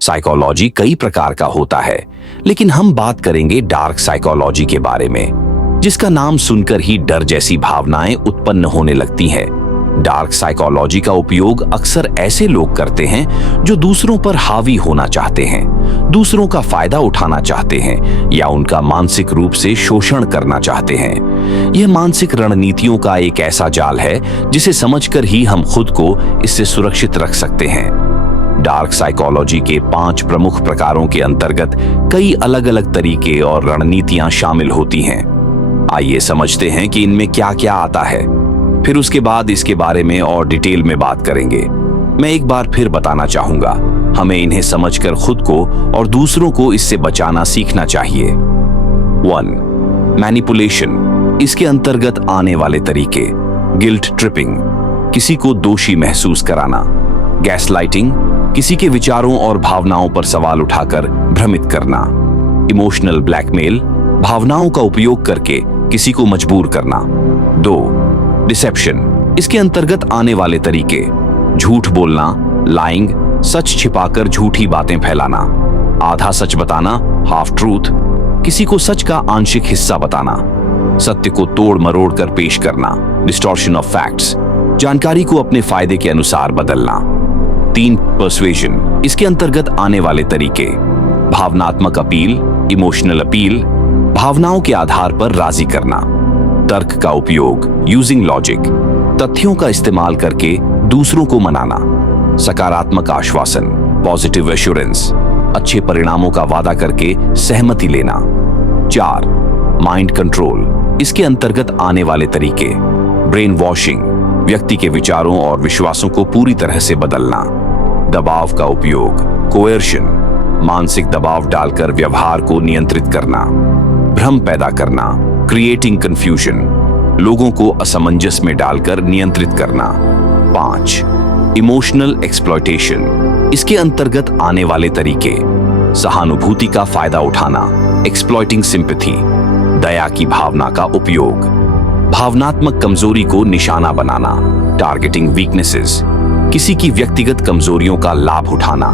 Psychology कई प्रकार का होता है, लेकिन हम बात करेंगे डार्क साइकोलॉजी के बारे में, जिसका नाम सुनकर ही डर जैसी भावनाएं उत्पन्न होने लगती हैं। डार्क साइकोलॉजी का उपयोग अक्सर ऐसे लोग करते हैं जो दूसरों पर हावी होना चाहते हैं, दूसरों का फायदा उठाना चाहते हैं या उनका मानसिक रूप से शोषण करना चाहते हैं। यह मानसिक रणनीतियों का एक ऐसा जाल है जिसे समझकर ही हम खुद को इससे सुरक्षित रख सकते हैं। डार्क साइकोलॉजी के 5 प्रमुख प्रकारों के अंतर्गत कई अलग अलग तरीके और रणनीतियां शामिल होती हैं। आइए समझते हैं कि इनमें क्या क्या आता है, फिर उसके बाद इसके बारे में और डिटेल में बात करेंगे। मैं एक बार फिर बताना चाहूंगा, हमें इन्हें समझकर खुद को और दूसरों को इससे बचाना सीखना चाहिए। 1. मैनिपुलेशन। इसके अंतर्गत आने वाले तरीके: गिल्ट ट्रिपिंग, किसी को दोषी महसूस कराना; गैसलाइटिंग, किसी के विचारों और भावनाओं पर सवाल उठाकर भ्रमित करना; इमोशनल ब्लैकमेल, भावनाओं का उपयोग करके किसी को मजबूर करना। 2. डिसेप्शन। इसके अंतर्गत आने वाले तरीके: झूठ बोलना, लाइंग, सच छिपाकर झूठी बातें फैलाना; आधा सच बताना, हाफ ट्रूथ, किसी को सच का आंशिक हिस्सा बताना; सत्य को तोड़ मरोड़ कर पेश करना, डिस्टॉर्शन ऑफ फैक्ट्स, जानकारी को अपने फायदे के अनुसार बदलना। 3. पर्सुएशन। इसके अंतर्गत आने वाले तरीके: भावनात्मक अपील, इमोशनल अपील, भावनाओं के आधार पर राजी करना; तर्क का उपयोग, यूजिंग लॉजिक, तथ्यों का इस्तेमाल करके दूसरों को मनाना; सकारात्मक आश्वासन, पॉजिटिव एश्योरेंस, अच्छे परिणामों का वादा करके सहमति लेना। 4. Mind control. इसके अंतर्गत आने वाले तरीके: ब्रेन वॉशिंग, व्यक्ति के विचारों और विश्वासों को पूरी तरह से बदलना; दबाव का उपयोग, कोएर्शन, मानसिक दबाव डालकर व्यवहार को नियंत्रित करना; भ्रम पैदा करना, क्रिएटिंग कंफ्यूजन, लोगों को असमंजस में डालकर नियंत्रित करना। 5. Emotional exploitation. इसके अंतर्गत आने वाले तरीके: सहानुभूति का फायदा उठाना, एक्सप्लॉयटिंग सिंपैथी, दया की भावना का उपयोग, भावनात्मक कमजोरी को निशाना बनाना, टारगेटिंग वीकनेसेस, किसी की व्यक्तिगत कमजोरियों का लाभ उठाना,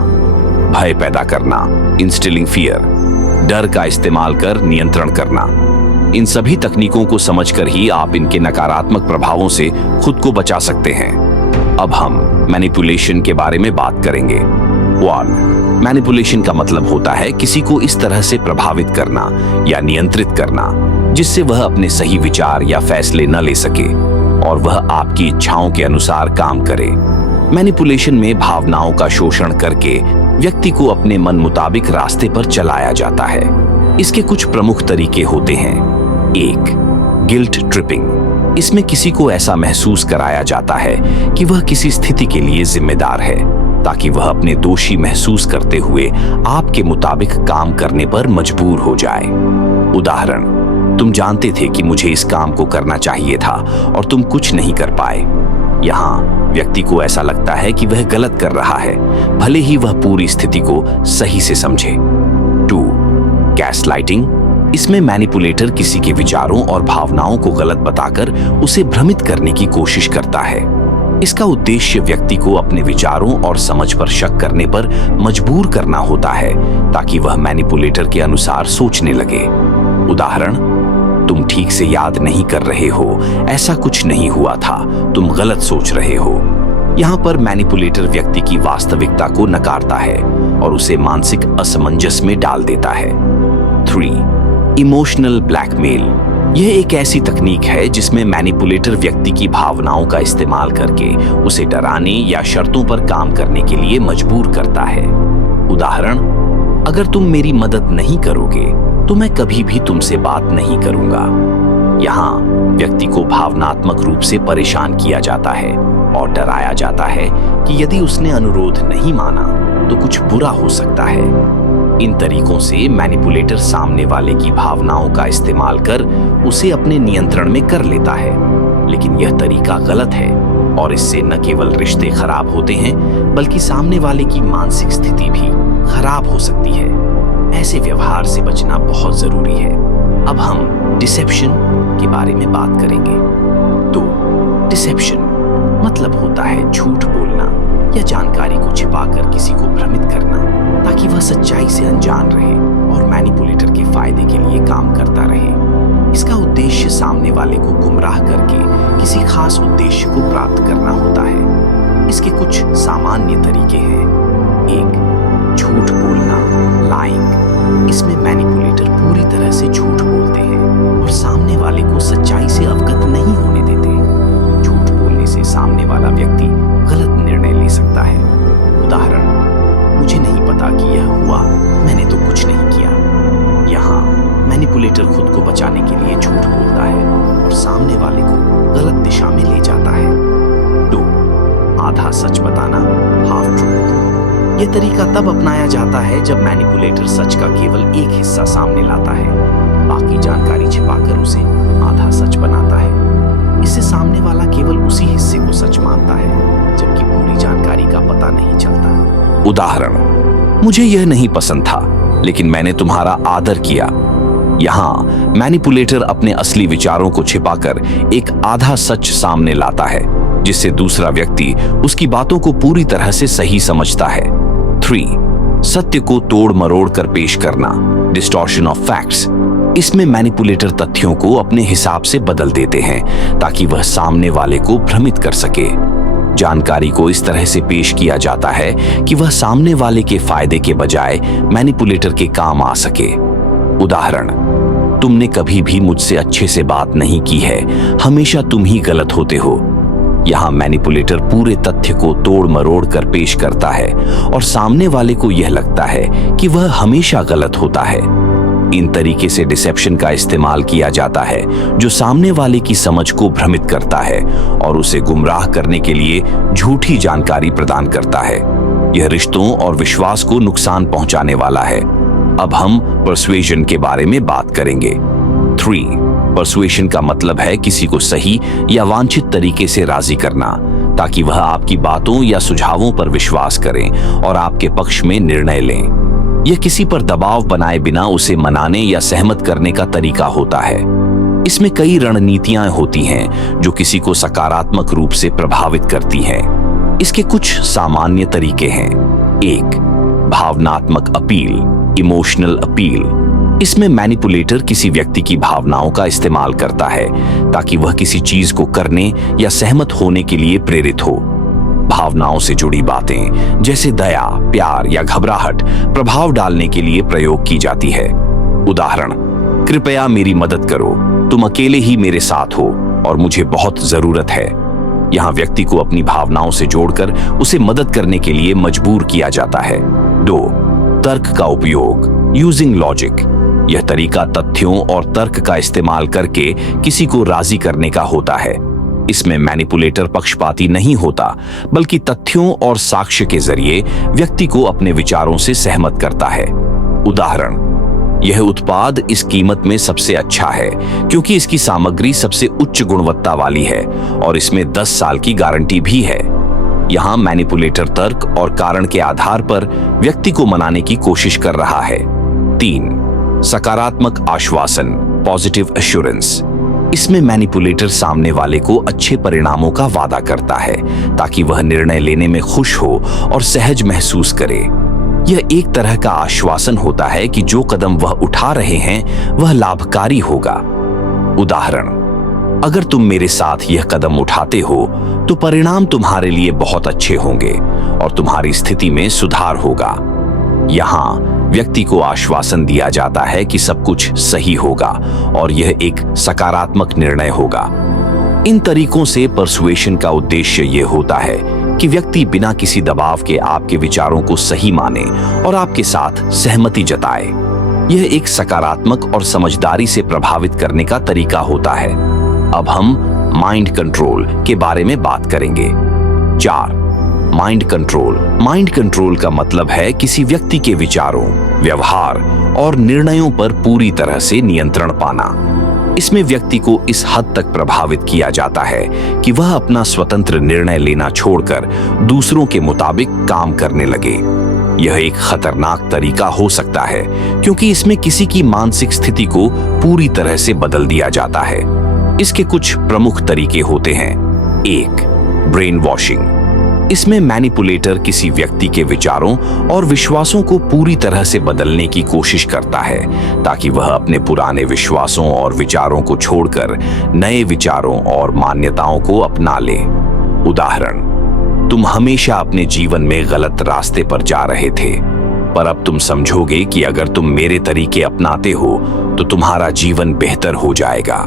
भय पैदा करना, इंस्टिलिंग फियर, डर का इस्तेमाल कर नियंत्रण करना। इन सभी तकनीकों को समझकर ही आप इनके नकारात्मक प्रभावों से खुद को बचा सकते हैं। अब हम मैनिपुलेशन के बारे में बात करेंगे। 1. मैनिपुलेशन का मतलब होता है किसी को इस तरह से प्रभावित करना या नियंत्रित करना जिससे वह अपने सही विचार या फैसले न ले सके और वह आपकी इच्छाओं के अनुसार काम करे। मैनिपुलेशन में भावनाओं का शोषण करके व्यक्ति को अपने मन मुताबिक रास्ते पर चलाया जाता है। इसके कुछ प्रमुख तरीके होते हैं। 1. Guilt tripping. इसमें किसी को ऐसा महसूस कराया जाता है कि वह किसी स्थिति के लिए जिम्मेदार है ताकि वह अपने दोषी महसूस करते हुए आपके मुताबिक काम करने पर मजबूर हो जाए। उदाहरण: तुम जानते थे कि मुझे इस काम को करना चाहिए था और तुम कुछ नहीं कर पाए। यहाँ व्यक्ति को ऐसा लगता है कि वह गलत कर रहा है, भले ही वह पूरी स्थिति को सही से समझे। 2. गैसलाइटिंग। इसमें मैनिपुलेटर किसी के विचारों और भावनाओं को गलत बताकर उसे भ्रमित करने की कोशिश करता है। इसका उद्देश्य व्यक्ति को अपने विचारों और समझ पर शक करने पर मजबूर करना होता है ताकि वह मैनिपुलेटर के अनुसार सोचने लगे। उदाहरण: तुम ठीक से याद नहीं कर रहे हो, ऐसा कुछ नहीं हुआ था, तुम गलत सोच रहे हो। यहाँ पर मैनिपुलेटर व्यक्ति की वास्तविकता को नकारता है और उसे मानसिक असमंजस में डाल देता है। 3. Emotional blackmail. यह एक ऐसी तकनीक है जिसमें मैनिपुलेटर व्यक्ति की भावनाओं का इस्तेमाल करके उसे डराने या शर्तों पर काम करने के लिए मजबूर करता है। उदाहरण: अगर तुम मेरी मदद नहीं करोगे तो मैं कभी भी तुमसे बात नहीं करूंगा। यहाँ व्यक्ति को भावनात्मक रूप से परेशान किया जाता है और डराया जाता है कि यदि उसने अनुरोध नहीं माना तो कुछ बुरा हो सकता है। इन तरीकों से मैनिपुलेटर सामने वाले की भावनाओं का इस्तेमाल कर उसे अपने नियंत्रण में कर लेता है, लेकिन यह तरीका गलत है और इससे न केवल रिश्ते खराब होते हैं बल्कि सामने वाले की मानसिक स्थिति भी खराब हो सकती है। ऐसे व्यवहार से बचना बहुत जरूरी है। अब हम डिसेप्शन के बारे में बात करेंगे। तो डिसेप्शन मतलब होता है झूठ बोलना या जानकारी को छिपाकर किसी को भ्रमित करना ताकि सच्चाई से अनजान रहे और मैनिपुलेटर के फायदे के लिए काम करता रहे। इसका उद्देश्य सामने वाले को गुमराह करके किसी खास उद्देश्य को प्राप्त करना होता है। इसके कुछ सामान्य तरीके हैं। 1. झूठ बोलना, लाइंग। इसमें मैनिपुलेटर पूरी तरह से झूठ बोलते हैं और सामने वाले को सच्चाई से अवगत नहीं होने देते। झूठ बोलने से सामने वाला व्यक्ति गलत निर्णय ले सकता है। उदाहरण, मुझे नहीं पता कि यह हुआ, मैंने तो कुछ नहीं किया। यहाँ मैनिपुलेटर खुद को बचाने के लिए झूठ बोलता है और सामने वाले को गलत दिशा में ले जाता है। 2. आधा सच बताना, हाफ ट्रूथ। यह तरीका तब अपनाया जाता है जब मैनिपुलेटर सच का केवल एक हिस्सा सामने लाता है, बाकी जानकारी छिपाकर उसे आधा सच बनाता है। इससे सामने वाला केवल उसी हिस्से को सच मानता है, जबकि पूरी जानकारी का पता नहीं चलता। उदाहरण, मुझे यह नहीं पसंद था, लेकिन मैंने तुम्हारा आदर किया। यहाँ मैनिपुलेटर अपने असली विचारों को छिपाकर एक आधा सच सामने लाता है, जिससे दूसरा व्यक्ति उसकी बातों को पूरी तरह से सही समझता है। 3. सत्य को तोड़ मरोड़ कर पेश करना, डिस्टॉर्शन ऑफ फैक्ट्स। इसमें मैनिपुलेटर तथ्यों को अपने हिसाब से बदल देते हैं ताकि वह सामने वाले को भ्रमित कर सके। जानकारी को इस तरह से पेश किया जाता है कि वह सामने वाले के फायदे के बजाय मैनिपुलेटर के काम आ सके। उदाहरण, तुमने कभी भी मुझसे अच्छे से बात नहीं की है, हमेशा तुम ही गलत होते हो। यहाँ मैनिपुलेटर पूरे तथ्य को तोड़ मरोड़ कर पेश करता है और सामने वाले को यह लगता है कि वह हमेशा गलत होता है। इन तरीके से डिसेप्शन का इस्तेमाल किया जाता है, जो सामने वाले की समझ को भ्रमित करता है और उसे गुमराह करने के लिए झूठी जानकारी प्रदान करता है। यह रिश्तों और विश्वास को नुकसान पहुंचाने वाला है। अब हम पर्सुएशन के बारे में बात करेंगे। 3. पर्सुएशन का मतलब है किसी को सही या वांछित तरीके से राजी करना, ताकि वह आपकी बातों या सुझावों पर विश्वास करें और आपके पक्ष में निर्णय लें। यह किसी पर दबाव बनाए बिना उसे मनाने या सहमत करने का तरीका होता है। इसमें कई रणनीतियां होती हैं जो किसी को सकारात्मक रूप से प्रभावित करती हैं। इसके कुछ सामान्य तरीके हैं। 1. भावनात्मक अपील, इमोशनल अपील। इसमें मैनिपुलेटर किसी व्यक्ति की भावनाओं का इस्तेमाल करता है ताकि वह किसी चीज को करने या सहमत होने के लिए प्रेरित हो। भावनाओं से जुड़ी बातें जैसे दया, प्यार या घबराहट प्रभाव डालने के लिए प्रयोग की जाती है। उदाहरण, कृपया मेरी मदद करो, तुम अकेले ही मेरे साथ हो और मुझे बहुत जरूरत है। यहाँ व्यक्ति को अपनी भावनाओं से जोड़कर उसे मदद करने के लिए मजबूर किया जाता है। 2. तर्क का उपयोग, यूजिंग लॉजिक। यह तरीका तथ्यों और तर्क का इस्तेमाल करके किसी को राजी करने का होता है। इसमें मैनिपुलेटर पक्षपाती नहीं होता, बल्कि तथ्यों और साक्ष्य के जरिए व्यक्ति को अपने विचारों से सहमत करता है। उदाहरण, यह उत्पाद इस कीमत में सबसे अच्छा है क्योंकि इसकी सामग्री सबसे उच्च गुणवत्ता वाली है और इसमें 10 साल की गारंटी भी है। यहाँ मैनिपुलेटर तर्क और कारण के आधार पर व्यक्ति को मनाने की कोशिश कर रहा है। 3. सकारात्मक आश्वासन, पॉजिटिव एश्योरेंस। इसमें मैनिपुलेटर सामने वाले को अच्छे परिणामों का वादा करता है ताकि वह निर्णय लेने में खुश हो और सहज महसूस करे। यह एक तरह का आश्वासन होता है कि जो कदम वह उठा रहे हैं वह लाभकारी होगा। उदाहरण, अगर तुम मेरे साथ यह कदम उठाते हो तो परिणाम तुम्हारे लिए बहुत अच्छे होंगे और तुम्हारी स्थिति में सुधार होगा। यहाँ व्यक्ति को आश्वासन दिया जाता है कि सब कुछ सही होगा और यह एक सकारात्मक निर्णय होगा। इन तरीकों से पर्सुएशन का उद्देश्य यह होता है कि व्यक्ति बिना किसी दबाव के आपके विचारों को सही माने और आपके साथ सहमति जताए। यह एक सकारात्मक और समझदारी से प्रभावित करने का तरीका होता है। अब हम माइंड कंट्रोल के बारे में बात करेंगे। 4. Mind control. माइंड कंट्रोल का मतलब है किसी व्यक्ति के विचारों, व्यवहार और निर्णयों पर पूरी तरह से नियंत्रण पाना। इसमें व्यक्ति को इस हद तक प्रभावित किया जाता है कि वह अपना स्वतंत्र निर्णय लेना छोड़कर दूसरों के मुताबिक काम करने लगे। यह एक खतरनाक तरीका हो सकता है क्योंकि इसमें किसी की मानसिक स्थिति को पूरी तरह से बदल दिया जाता है। इसके कुछ प्रमुख तरीके होते हैं। 1. Brain washing. इसमें मैनिपुलेटर किसी व्यक्ति के विचारों और विश्वासों को पूरी तरह से बदलने की कोशिश करता है ताकि वह अपने पुराने विश्वासों और विचारों को छोड़कर नए विचारों और मान्यताओं को अपना ले। उदाहरण, तुम हमेशा अपने जीवन में गलत रास्ते पर जा रहे थे, पर अब तुम समझोगे कि अगर तुम मेरे तरीके अपनाते हो तो तुम्हारा जीवन बेहतर हो जाएगा।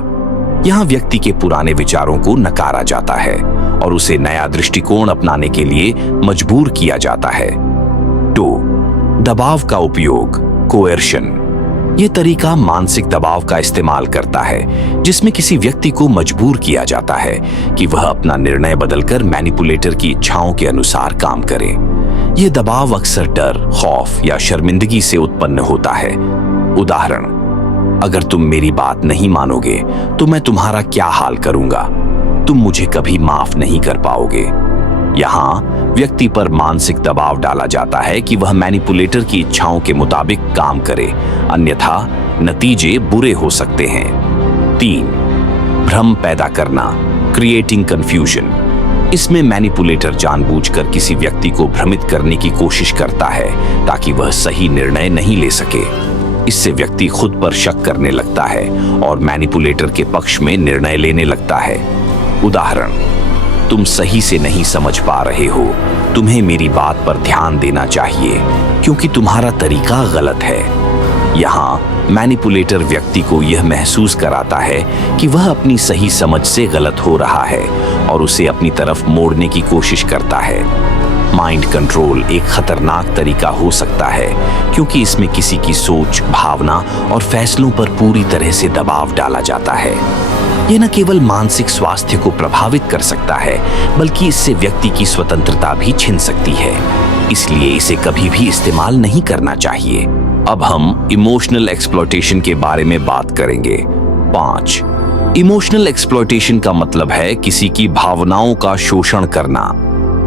यहाँ व्यक्ति के पुराने विचारों को नकारा जाता है और उसे नया दृष्टिकोण अपनाने के लिए मजबूर किया जाता है। 2. दबाव का उपयोग, कोएर्शन। ये तरीका मानसिक दबाव का इस्तेमाल करता है जिसमें किसी व्यक्ति को मजबूर किया जाता है कि वह अपना निर्णय बदलकर मैनिपुलेटर की इच्छाओं के अनुसार काम करे। यह दबाव अक्सर डर, खौफ या शर्मिंदगी से उत्पन्न होता है। उदाहरण, अगर तुम मेरी बात नहीं मानोगे तो मैं तुम्हारा क्या हाल करूंगा, तुम मुझे कभी माफ नहीं कर पाओगे। यहाँ व्यक्ति पर मानसिक दबाव डाला जाता है कि वह मैनिपुलेटर की इच्छाओं के मुताबिक काम करे, अन्यथा नतीजे बुरे हो सकते हैं। 3. भ्रम पैदा करना, क्रिएटिंग कंफ्यूजन। इसमें मैनिपुलेटर जानबूझकर किसी व्यक्ति को भ्रमित करने की कोशिश करता है ताकि वह सही निर्णय नहीं ले सके। इससे व्यक्ति खुद पर शक करने लगता है और मैनिपुलेटर के पक्ष में निर्णय लेने लगता है। उदाहरण, तुम सही से नहीं समझ पा रहे हो, तुम्हें मेरी बात पर ध्यान देना चाहिए क्योंकि तुम्हारा तरीका गलत है। यहाँ मैनिपुलेटर व्यक्ति को यह महसूस कराता है कि वह अपनी सही समझ से गलत हो रहा है और उसे अपनी तरफ मोड़ने की कोशिश करता है। माइंड कंट्रोल एक खतरनाक तरीका हो सकता है क्योंकि इसमें किसी की सोच, भावना और फैसलों पर पूरी तरह से दबाव डाला जाता है। यह न केवल मानसिक स्वास्थ्य को प्रभावित कर सकता है बल्कि इससे व्यक्ति की स्वतंत्रता भी छिन सकती है, इसलिए इसे कभी भी इस्तेमाल नहीं करना चाहिए। अब हम इमोशनल एक्सप्लॉयटेशन के बारे में बात करेंगे। 5. इमोशनल एक्सप्लॉयटेशन का मतलब है किसी की भावनाओं का शोषण करना।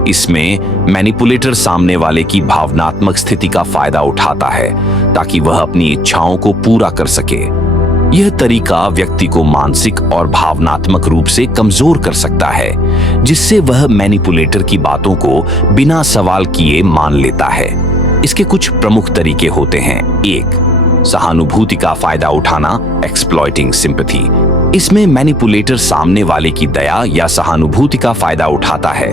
इसमें मैनिपुलेटर सामने वाले की भावनात्मक स्थिति का फायदा उठाता है ताकि वह अपनी इच्छाओं को पूरा कर सके। यह तरीका व्यक्ति को मानसिक और भावनात्मक रूप से कमजोर कर सकता है, जिससे वह मैनिपुलेटर की बातों को बिना सवाल किए मान लेता है। इसके कुछ प्रमुख तरीके होते हैं। 1. सहानुभूति का फायदा उठाना, एक्सप्लॉइटिंग सिंपैथी। इसमें मैनिपुलेटर सामने वाले की दया या सहानुभूति का फायदा उठाता है।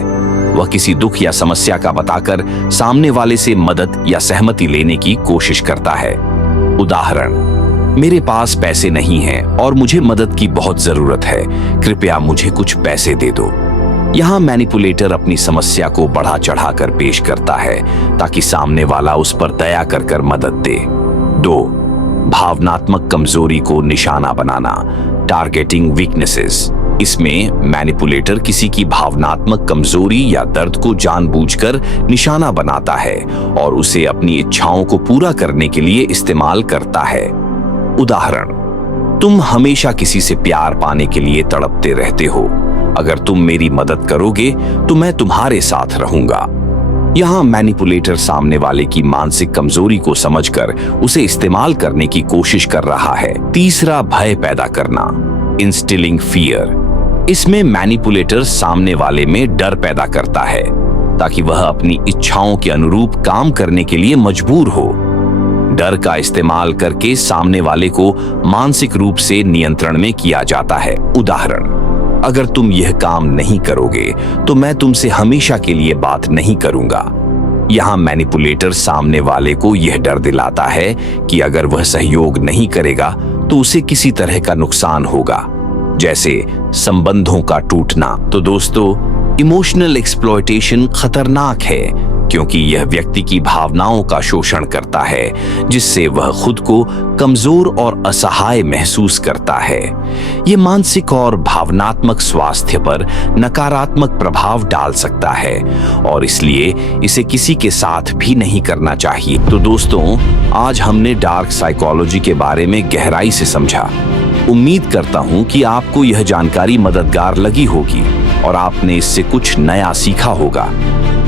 वह किसी दुख या समस्या का बताकर सामने वाले से मदद या सहमति लेने की कोशिश करता है। उदाहरण, मेरे पास पैसे नहीं हैं और मुझे मदद की बहुत जरूरत है, कृपया मुझे कुछ पैसे दे दो। यहाँ मैनिपुलेटर अपनी समस्या को बढ़ा चढ़ाकर पेश करता है ताकि सामने वाला उस पर दया कर मदद दे। 2. भावनात्मक कमजोरी को निशाना बनाना, टारगेटिंग वीकनेसेस। इसमें मैनिपुलेटर किसी की भावनात्मक कमजोरी या दर्द को जानबूझकर निशाना बनाता है और उसे अपनी इच्छाओं को पूरा करने के लिए इस्तेमाल करता है। उदाहरण, तुम हमेशा किसी से प्यार पाने के लिए तड़पते रहते हो, अगर तुम मेरी मदद करोगे तो मैं तुम्हारे साथ रहूंगा। यहाँ मैनिपुलेटर सामने वाले की मानसिक कमजोरी को समझकर उसे इस्तेमाल करने की कोशिश कर रहा है। 3. भय पैदा करना, इंस्टिलिंग फियर। इसमें मैनिपुलेटर सामने वाले में डर पैदा करता है ताकि वह अपनी इच्छाओं के अनुरूप काम करने के लिए मजबूर हो। डर का इस्तेमाल करके सामने वाले को मानसिक रूप से नियंत्रण में किया जाता है। उदाहरण, अगर तुम यह काम नहीं करोगे तो मैं तुमसे हमेशा के लिए बात नहीं करूंगा। यहाँ मैनिपुलेटर सामने वाले को यह डर दिलाता है कि अगर वह सहयोग नहीं करेगा तो उसे किसी तरह का नुकसान होगा, जैसे संबंधों का टूटना। तो दोस्तों, इमोशनल एक्सप्लॉयटेशन खतरनाक है क्योंकि यह व्यक्ति की भावनाओं का शोषण करता है जिससे वह खुद को कमजोर और असहाय महसूस करता है। ये मानसिक और भावनात्मक स्वास्थ्य पर नकारात्मक प्रभाव डाल सकता है और इसलिए इसे किसी के साथ भी नहीं करना चाहिए। तो दोस्तों, आज हमने डार्क साइकोलॉजी के बारे में गहराई से समझा। उम्मीद करता हूं कि आपको यह जानकारी मददगार लगी होगी और आपने इससे कुछ नया सीखा होगा।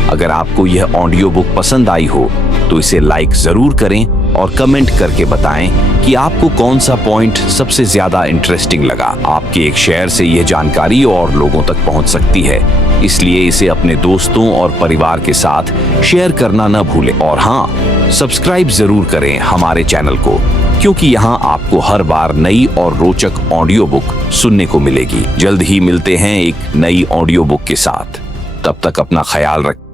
अगर आपको यह ऑडियो बुक पसंद आई हो तो इसे लाइक जरूर करें और कमेंट करके बताएं कि आपको कौन सा पॉइंट सबसे ज्यादा इंटरेस्टिंग लगा। आपके एक शेयर से यह जानकारी और लोगों तक पहुंच सकती है, इसलिए इसे अपने दोस्तों और परिवार के साथ शेयर करना न भूलें। और हाँ, सब्सक्राइब जरूर करें हमारे चैनल को, क्योंकि यहाँ आपको हर बार नई और रोचक ऑडियो बुक सुनने को मिलेगी। जल्द ही मिलते हैं एक नई ऑडियो बुक के साथ। तब तक अपना ख्याल रखें।